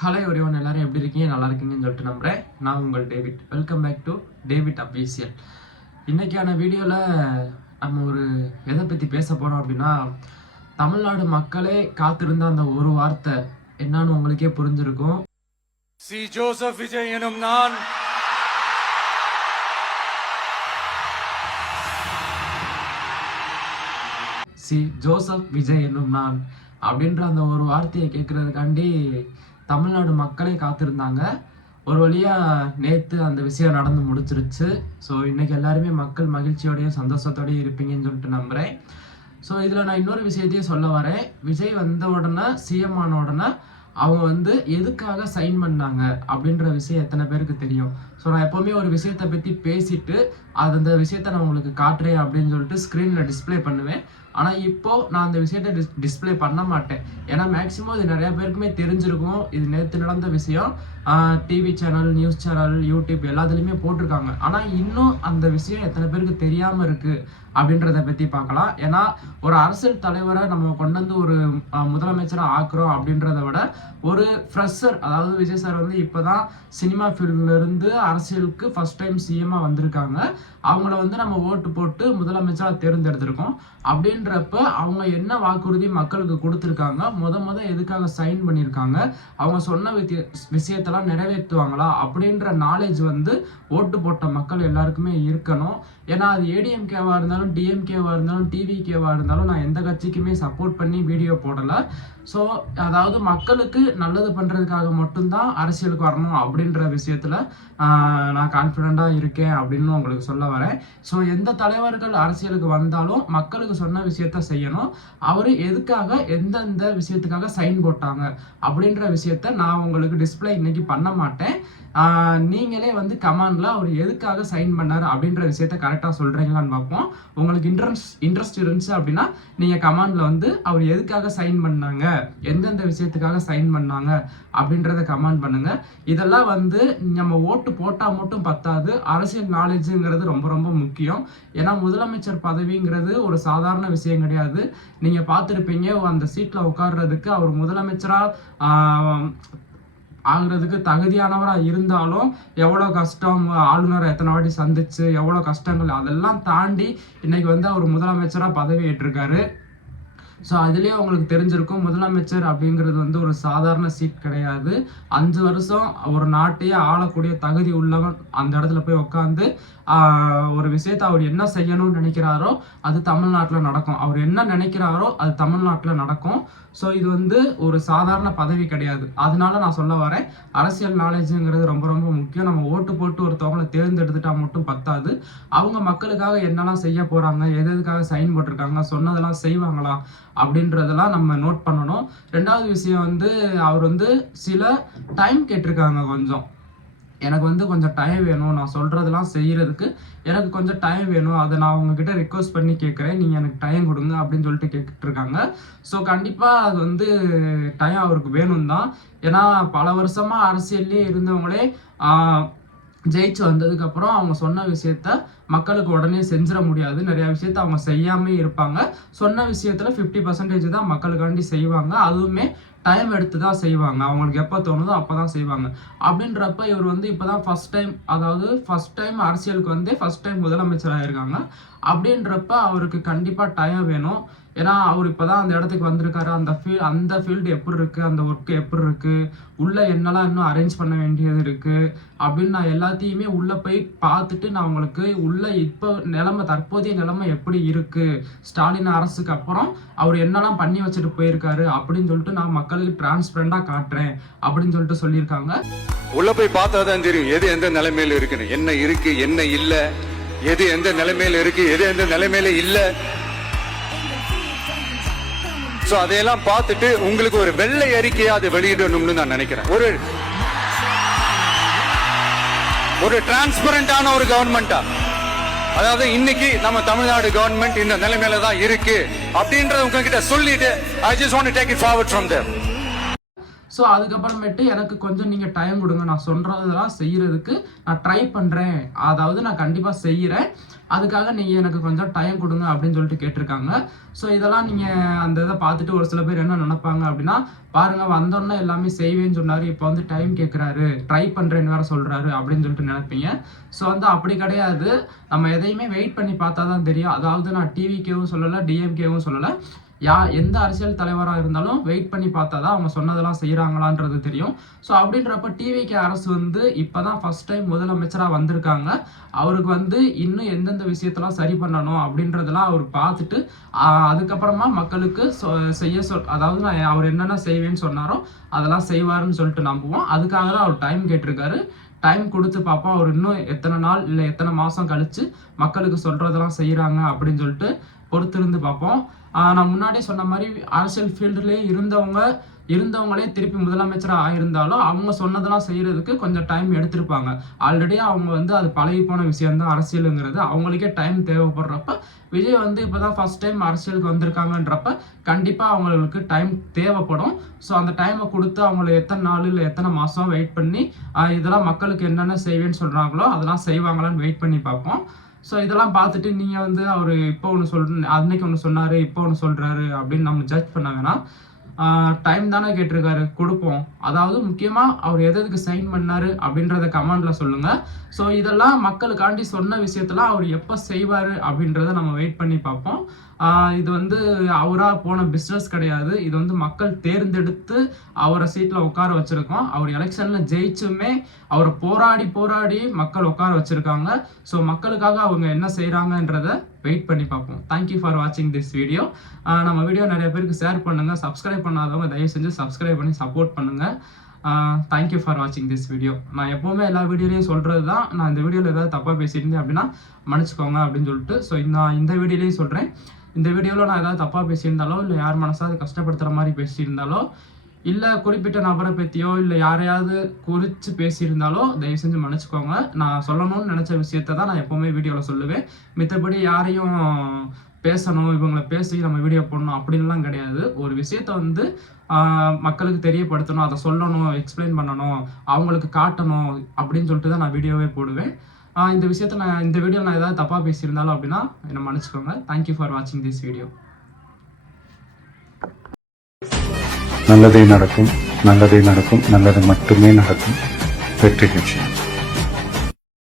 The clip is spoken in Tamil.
ஹலோ எவ்ரிவன், எல்லாரும் எப்படி இருக்கீங்க? நல்லா இருக்கீங்கன்னு சொல்லிட்டு நம்புறேன். நான் உங்கள் David. Welcome back to David official. இன்னைக்கான வீடியோவில் நம்ம எதை பற்றி பேச போகிறோம் அப்படின்னா, தமிழ்நாடு மக்களே காத்திருந்த அந்த ஒரு வார்த்தை என்னன்னு உங்களுக்கே புரிஞ்சிருக்கும். சி ஜோசப் விஜய் எனும் நான் அப்படின்ற அந்த ஒரு வார்த்தையை கேட்கறதுக்காண்டி தமிழ்நாடு மக்களே காத்திருந்தாங்க. ஒரு வழியாக நேற்று அந்த விஷயம் நடந்து முடிச்சிருச்சு. ஸோ இன்றைக்கி எல்லாருமே மக்கள் மகிழ்ச்சியோடையும் சந்தோஷத்தோடையும் இருப்பீங்கன்னு சொல்லிட்டு நம்புகிறேன். ஸோ இதில் நான் இன்னொரு விஷயத்தையும் சொல்ல வரேன். விஜய் வந்த உடனே, சிஎம் ஆன உடனே அவங்க எதுக்காக சைன் பண்ணாங்க அப்படின்ற விஷயம் எத்தனை பேருக்கு தெரியும்? ஸோ நான் எப்போவுமே ஒரு விஷயத்தை பற்றி பேசிட்டு அந்த விஷயத்த நான் உங்களுக்கு காட்டுறேன் அப்படின்னு சொல்லிட்டு ஸ்க்ரீனில் டிஸ்பிளே பண்ணுவேன். ஆனால் இப்போது நான் அந்த விஷயத்த டிஸ்பிளே பண்ண மாட்டேன். ஏன்னா மேக்ஸிமம் இது நிறையா பேருக்குமே தெரிஞ்சிருக்கும். இது நேற்று நடந்த விஷயம். TV channel, news channel, YouTube எல்லாத்துலேயுமே போட்டிருக்காங்க. ஆனால் இன்னும் அந்த விஷயம் எத்தனை பேருக்கு தெரியாமல் இருக்குது அப்படின்றத பற்றி பார்க்கலாம். ஏன்னா ஒரு அரசியல் தலைவரை நம்ம கொண்டு வந்து ஒரு முதலமைச்சராக ஆக்குறோம் அப்படின்றத விட, ஒரு ஃப்ரெஷர், அதாவது விஜய் சார் இப்போ தான் சினிமா ஃபீல்ட்லேருந்து அரசியலுக்கு ஃபர்ஸ்ட் டைம் சிஎம்மாக வந்திருக்காங்க. அவங்கள நம்ம ஓட்டு போட்டு முதலமைச்சராக தேர்ந்தெடுத்திருக்கோம். அப்படின்றப்ப அவங்க என்ன வாக்குறுதி மக்களுக்கு கொடுத்துருக்காங்க, முத எதுக்காக சைன் பண்ணியிருக்காங்க, அவங்க சொன்ன விஷயத்தெல்லாம் நிறைவேற்றுவாங்களா அப்படின்ற நாலேஜ் ஓட்டு போட்ட மக்கள் எல்லாருக்குமே இருக்கணும். ஏன்னா அது ஏடிஎம்கேவாக இருந்தாலும், டிஎம்கேவாக இருந்தாலும், டிவிகேவாக இருந்தாலும் நான் எந்த கட்சிக்குமே சப்போர்ட் பண்ணி வீடியோ போடலை. ஸோ அதாவது மக்களுக்கு நல்லது பண்ணுறதுக்காக மட்டும்தான் அரசியலுக்கு வரணும் அப்படின்ற விஷயத்தில் நான் கான்ஃபிடெண்ட்டாக இருக்கேன் அப்படின்னு உங்களுக்கு சொல்ல வரேன். ஸோ எந்த தலைவர்கள் அரசியலுக்கு வந்தாலும் மக்களுக்கு சொன்ன விஷயத்த செய்யணும். அவர் எதுக்காக எந்தெந்த விஷயத்துக்காக சைன் போட்டாங்க அப்படின்ற விஷயத்த நான் உங்களுக்கு டிஸ்பிளே இன்னைக்கு பண்ண மாட்டேன். நீங்களே கமெண்ட்ல அவர் எதுக்காக சைன் பண்ணாரு அப்படின்ற விஷயத்த கரெக்டாக சொல்றீங்களான்னு பார்ப்போம். உங்களுக்கு இன்ட்ரெஸ்ட் இருந்துச்சு அப்படின்னா நீங்க கமெண்ட்ல அவர் எதுக்காக சைன் பண்ணாங்க, எந்தெந்த விஷயத்துக்காக சைன் பண்ணாங்க அப்படின்றத கமெண்ட் பண்ணுங்க. இதெல்லாம் நம்ம ஓட்டு போட்டா மட்டும் பத்தாது, அரசியல் நாலேஜுங்கிறது ரொம்ப ரொம்ப முக்கியம். ஏன்னா முதலமைச்சர் பதவிங்கிறது ஒரு சாதாரண விஷயம் கிடையாது. நீங்க பார்த்துருப்பீங்க, அந்த சீட்ல உட்கார்றதுக்கு அவர் முதலமைச்சரா ஆகுறதுக்கு தகுதியானவராக இருந்தாலும் எவ்வளோ கஷ்டம், ஆளுநரை எத்தனை வாட்டி சந்திச்சு எவ்வளோ கஷ்டங்கள், அதெல்லாம் தாண்டி இன்னைக்கு அவர் முதலமைச்சராக பதவி ஏற்றிருக்காரு. ஸோ அதுலேயே உங்களுக்கு தெரிஞ்சிருக்கும், முதலமைச்சர் அப்படிங்கிறது ஒரு சாதாரண சீட் கிடையாது. 5 வருஷம் ஒரு நாட்டையே ஆளக்கூடிய தகுதி உள்ளவன் அந்த இடத்துல போய் உட்காந்து ஒரு விஷயத்த அவர் என்ன செய்யணும்னு நினைக்கிறாரோ அது தமிழ்நாட்டில் நடக்கும். அவர் என்ன நினைக்கிறாரோ அது தமிழ்நாட்டில் நடக்கும். ஸோ இது ஒரு சாதாரண பதவி கிடையாது. அதனால நான் சொல்ல வரேன், அரசியல் நாலேஜுங்கிறது ரொம்ப ரொம்ப முக்கியம். நம்ம ஓட்டு போட்டு ஒருத்தவங்களை தேர்ந்தெடுத்துட்டா மட்டும் பத்தாது, அவங்க மக்களுக்காக என்னெல்லாம் செய்ய போறாங்க, எதுக்காக சைன் போட்டிருக்காங்க, சொன்னதெல்லாம் செய்வாங்களா அப்படின்றதெல்லாம் நம்ம நோட் பண்ணணும். 2வது விஷயம் அவர் சில டைம் கேட்டிருக்காங்க. எனக்கு கொஞ்சம் டைம் வேணும், நான் சொல்றதெல்லாம் செய்யறதுக்கு எனக்கு கொஞ்சம் டைம் வேணும், அதை நான் உங்ககிட்ட ரிக்வஸ்ட் பண்ணி கேட்குறேன், நீங்கள் எனக்கு டைம் கொடுங்க அப்படின்னு சொல்லிட்டு கேட்டுட்டு இருக்காங்க. ஸோ கண்டிப்பாக அது டைம் அவருக்கு வேணும் தான். ஏன்னா பல வருஷமா அரசியல்லே இருந்தவங்களே ஜெயிச்சு வந்ததுக்கப்புறம் அவங்க சொன்ன விஷயத்த மக்களுக்கு உடனே செஞ்சிட முடியாது. நிறைய விஷயத்த அவங்க செய்யாமே இருப்பாங்க. சொன்ன விஷயத்துல 50% தான் மக்களுக்காண்டி செய்வாங்க. அதுவுமே டைம் எடுத்து தான் செய்வாங்க. அவங்களுக்கு எப்போ தோணுதோ அப்போதான் செய்வாங்க. அப்படின்றப்ப இவர் இப்போதான் ஃபர்ஸ்ட் டைம் அரசியலுக்கு ஃபர்ஸ்ட் டைம் முதலமைச்சராக இருக்காங்க. அப்படின்றப்ப அவருக்கு கண்டிப்பாக டைம் வேணும். ஏன்னா அவர் இப்போதான் அந்த இடத்துக்கு வந்திருக்காரு. அந்த ஃபீல்டு எப்படி இருக்கு, அந்த ஒர்க் எப்படி இருக்கு, உள்ள என்னெல்லாம் இன்னும் அரேஞ்ச் பண்ண வேண்டியது இருக்கு அப்படின்னு நான் எல்லாத்தையுமே உள்ள போய் பார்த்துட்டு நான் உங்களுக்கு உள்ள இப்போ தற்போதைய நிலைமை எப்படி இருக்கு, ஸ்டாலின் அரசுக்கு அப்புறம் அவர் என்னெல்லாம் பண்ணி வச்சுட்டு போயிருக்காரு அப்படின்னு சொல்லிட்டு நான் மக்களுக்கு டிரான்ஸ்பரண்டா காட்டுறேன் அப்படின்னு சொல்லிட்டு சொல்லியிருக்காங்க. உள்ள போய் பார்த்தாதான் தெரியும் எது எந்த நிலைமையில இருக்குன்னு, என்ன இருக்கு என்ன இல்ல, எது எந்த நிலைமையில இருக்கு எது எந்த நிலைமையில இல்ல. சோ அதையெல்லாம் பார்த்துட்டு உங்களுக்கு ஒரு வெள்ளை அறிக்கையா அதை வெளியிடணும்னு நான் நினைக்கிறேன். ஒரு டிரான்ஸ்பரண்டான ஒரு கவர்மெண்டா, அதாவது இன்னைக்கு நம்ம தமிழ்நாடு கவர்மெண்ட் இந்த நிலைமையில தான் இருக்கு அப்படின்றத உங்ககிட்ட சொல்லிட்டு I just want to take it forward from there. So அதுக்கப்புறமேட்டு எனக்கு கொஞ்சம் நீங்கள் டைம் கொடுங்க, நான் சொல்கிறதெல்லாம் செய்கிறதுக்கு நான் ட்ரை பண்ணுறேன், அதாவது நான் கண்டிப்பாக செய்கிறேன், அதுக்காக நீங்கள் எனக்கு கொஞ்சம் டைம் கொடுங்க அப்படின்னு சொல்லிட்டு கேட்டிருக்காங்க. ஸோ இதெல்லாம் நீங்கள் அந்த இதை பார்த்துட்டு ஒரு சில பேர் என்ன நினைப்பாங்க அப்படின்னா, பாருங்கள் வந்தோன்னே எல்லாமே செய்வேன்னு சொன்னார், இப்போ வந்து டைம் கேட்குறாரு, ட்ரை பண்ணுறேன்னு வேறு சொல்கிறாரு அப்படின்னு சொல்லிட்டு நினைப்பீங்க. ஸோ வந்து அப்படி கிடையாது, நம்ம எதையுமே வெயிட் பண்ணி பார்த்தா தான் தெரியும். அதாவது நான் டிவிகேவும் சொல்லலை, டிஎம்கேவும் சொல்லலை, எந்த அரசியல் தலைவராக இருந்தாலும் வெயிட் பண்ணி பார்த்தா தான் அவங்க சொன்னதெல்லாம் செய்கிறாங்களான்றது தெரியும். ஸோ அப்படின்றப்ப டிவிகே அரசு வந்து இப்போ தான் ஃபர்ஸ்ட் டைம் முதலமைச்சராக வந்திருக்காங்க. அவருக்கு வந்து இன்னும் எந்தெந்த விஷயத்தெல்லாம் சரி பண்ணணும் அப்படின்றதெல்லாம் அவர் பார்த்துட்டு அதுக்கப்புறமா மக்களுக்கு அதாவது நான் அவர் என்னென்ன செய்வேன்னு சொன்னாரோ அதெல்லாம் செய்வாருன்னு சொல்லிட்டு நம்புவோம். அதுக்காக தான் அவர் டைம் கேட்டிருக்காரு. டைம் கொடுத்து பார்ப்போம் அவர் இன்னும் எத்தனை நாள் இல்லை எத்தனை மாதம் கழித்து மக்களுக்கு சொல்கிறதெல்லாம் செய்கிறாங்க அப்படின்னு சொல்லிட்டு பொறுத்திருந்து பார்ப்போம். நான் முன்னாடியே சொன்ன மாதிரி அரசியல் ஃபீல்டுலேயே இருந்தவங்களே திருப்பி முதலமைச்சராக ஆயிருந்தாலும் அவங்க சொன்னதெல்லாம் செய்கிறதுக்கு கொஞ்சம் டைம் எடுத்திருப்பாங்க. ஆல்ரெடி அவங்க வந்து அது பழகி போன விஷயம்தான் அரசியலுங்கிறது. அவங்களுக்கே டைம் தேவைப்படுறப்ப விஜய் வந்து இப்போ தான் ஃபர்ஸ்ட் டைம் அரசியலுக்கு வந்திருக்காங்கன்றப்ப கண்டிப்பாக அவங்களுக்கு டைம் தேவைப்படும். ஸோ அந்த டைமை கொடுத்து அவங்கள எத்தனை நாள் இல்லை எத்தனை மாதம் வெயிட் பண்ணி இதெல்லாம் மக்களுக்கு என்னென்ன செய்வேன்னு சொல்கிறாங்களோ அதெல்லாம் செய்வாங்களான்னு வெயிட் பண்ணி பார்ப்போம். ஸோ இதெல்லாம் பார்த்துட்டு நீங்கள் வந்து அவர் இப்போ ஒன்று அன்னைக்கு ஒன்று சொன்னார், இப்போ ஒன்று சொல்கிறாரு அப்படின்னு நம்ம ஜட்ஜ் பண்ண வேணாம். டைம் தானே கேட்டிருக்காரு, கொடுப்போம். அதாவது முக்கியமாக அவர் எதுக்கு சைன் பண்ணார் அப்படின்றத கமெண்டில் சொல்லுங்கள். ஸோ இதெல்லாம் மக்களுக்காண்டி சொன்ன விஷயத்தெல்லாம் அவர் எப்போ செய்வார் அப்படின்றத நம்ம வெயிட் பண்ணி பார்ப்போம். இது வந்து அவராக போன பிஸ்னஸ் கிடையாது, இது வந்து மக்கள் தேர்ந்தெடுத்து அவரை சீட்டில் உட்கார வச்சுருக்கோம். அவர் எலெக்ஷனில் ஜெயிச்சுமே அவரை போராடி மக்கள் உட்கார வச்சுருக்காங்க. ஸோ மக்களுக்காக அவங்க என்ன செய்கிறாங்கன்றத வெயிட் பண்ணி பார்ப்போம். தேங்க்யூ ஃபார் வாட்சிங் திஸ் வீடியோ. நம்ம வீடியோ நிறைய பேருக்கு ஷேர் பண்ணுங்கள். சப்ஸ்கிரைப் பண்ணாதவங்க தயவு செஞ்சு சப்ஸ்கிரைப் பண்ணி சப்போர்ட் பண்ணுங்கள். தேங்க்யூ ஃபார் வாட்சிங் திஸ் வீடியோ. நான் எப்போவுமே எல்லா வீடியோலையும் சொல்கிறது தான், நான் இந்த வீடியோவில் ஏதாவது தப்பாக பேசியிருந்தேன் அப்படின்னா மன்னிச்சுக்கோங்க அப்படின்னு சொல்லிட்டு. ஸோ நான் இந்த வீடியோலையும் சொல்கிறேன், இந்த வீடியோவில் நான் ஏதாவது தப்பாக பேசியிருந்தாலோ இல்லை யார் மனசாவது கஷ்டப்படுத்துகிற மாதிரி பேசியிருந்தாலோ இல்லை குறிப்பிட்ட நபரை பற்றியோ இல்லை யாரையாவது குறித்து பேசியிருந்தாலோ தயவு செஞ்சு மன்னிச்சுக்கோங்க. நான் சொல்லணும்னு நினச்ச விஷயத்த தான் நான் எப்போவுமே வீடியோவில் சொல்லுவேன். மித்தபடி யாரையும் பேசணும் இவங்களை பேசி நம்ம வீடியோ போடணும் அப்படின்லாம் கிடையாது. ஒரு விஷயத்த வந்து மக்களுக்கு தெரியப்படுத்தணும், அதை சொல்லணும், எக்ஸ்பிளைன் பண்ணணும், அவங்களுக்கு காட்டணும் அப்படின்னு சொல்லிட்டு தான் நான் வீடியோவே போடுவேன். இந்த வீடியோவில் நான் ஏதாவது தப்பாக பேசியிருந்தாலும் அப்படின்னா என்னை மன்னிச்சுக்கோங்க. தேங்க்யூ ஃபார் வாட்சிங் திஸ் வீடியோ. நல்லதே நடக்கும், நல்லதே நடக்கும், நல்லது மட்டுமே நடக்கும். வெற்றி நிச்சயம்.